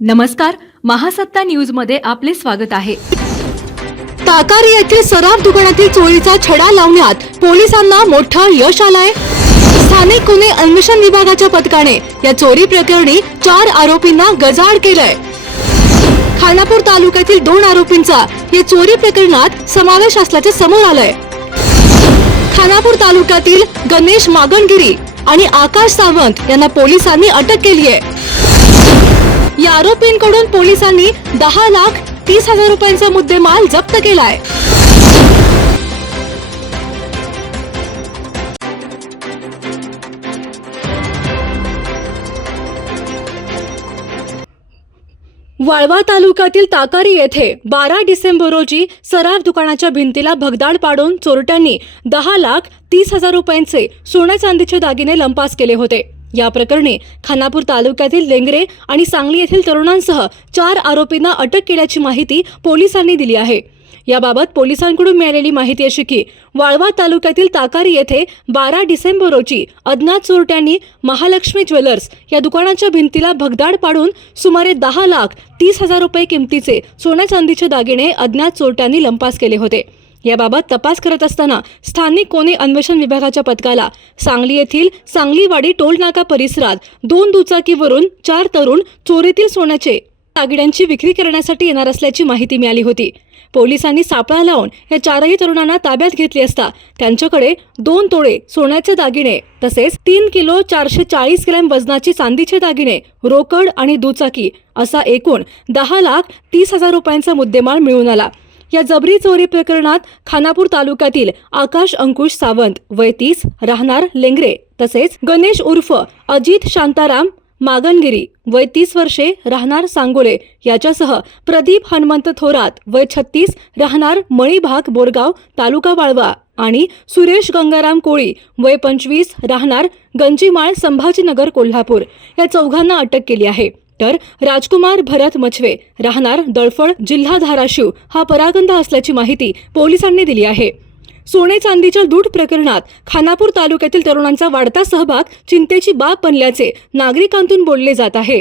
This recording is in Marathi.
नमस्कार महासत्ता न्यूजमध्ये आपले स्वागत आहे. ताकारी येथील सराफ दुकानातील चोरीचा छडा लावण्यात पोलिसांना मोठं यश आलंय. स्थानिक गुन्हे अन्वेषण विभागाच्या पथकाने या चोरी प्रकरणी चार आरोपींना गजाड केलंय. खानापूर तालुक्यातील दोन आरोपींचा या चोरी प्रकरणात समावेश असल्याचे समोर आलंय. खानापूर तालुक्यातील गणेश मागणगिरी आणि आकाश सावंत यांना पोलिसांनी अटक केली आहे या आरोपींकडून पोलिसांनी दहा लाख तीस हजार रुपयांचा मुद्देमाल जप्त केलाय. वाळवा तालुक्यातील ताकारी येथे बारा डिसेंबर रोजी सराफ दुकानाच्या भिंतीला भगदाड पाडून चोरट्यांनी दहा लाख तीस हजार रुपयांचे सोन्या चांदीचे दागिने लंपास केले होते. या प्रकरणी खानापूर तालुक्यातील लेंगरे आणि सांगली येथील तरुणांसह चार आरोपींना अटक केल्याची माहिती पोलिसांनी दिली आहे. याबाबत पोलिसांकडून मिळालेली माहिती अशी की वाळवा तालुक्यातील ताकारी येथे बारा डिसेंबर रोजी अज्ञात चोरट्यांनी महालक्ष्मी ज्वेलर्स या दुकानाच्या भिंतीला भगदाड पाडून सुमारे दहा लाख तीस हजार रुपये किमतीचे सोन्या चांदीचे दागिने अज्ञात चोरट्यांनी लंपास केले होते. याबाबत तपास करत असताना स्थानिक कोणी अन्वेषण विभागाच्या पथकाला सांगली येथील सांगलीवाडी टोलनाका परिसरात दोन दुचाकीवरून चार तरुण चोरीतील सोन्याचे दागिन्यांची विक्री करण्यासाठी येणार असल्याची माहिती मिळाली होती. पोलिसांनी सापळा लावून या चारही तरुणांना ताब्यात घेतले असता त्यांच्याकडे दोन तोळे सोन्याचे दागिने तसेच तीन किलो चारशे चाळीस ग्रॅम वजनाची चांदीचे दागिने रोकड आणि दुचाकी असा एकूण दहा लाख तीस हजार रुपयांचा मुद्देमाल मिळून आला. या जबरी चोरी प्रकरणात खानापूर तालुक्यातील आकाश अंकुश सावंत वय तीस राहणार लेंगरे तसेच गणेश उर्फ अजित शांताराम मागणगिरी वय तीस वर्षे राहणार सांगोले याच्यासह प्रदीप हनुमंत थोरात वय छत्तीस राहणार मळीभाग बोरगाव तालुका वाळवा आणि सुरेश गंगाराम कोळी वय पंचवीस राहणार गंजीमाळ संभाजीनगर कोल्हापूर या चौघांना अटक केली आहे. तर राजकुमार भरत मछवे राहणार दळफळ जिल्हा धाराशिव हा परागंदा असल्याची माहिती पोलिसांनी दिली आहे. सोने चांदीच्या लूट प्रकरणात खानापूर तालुक्यातील तरुणांचा वाढता सहभाग चिंतेची बाब बनल्याचे नागरिकांतून बोलले जात आहे.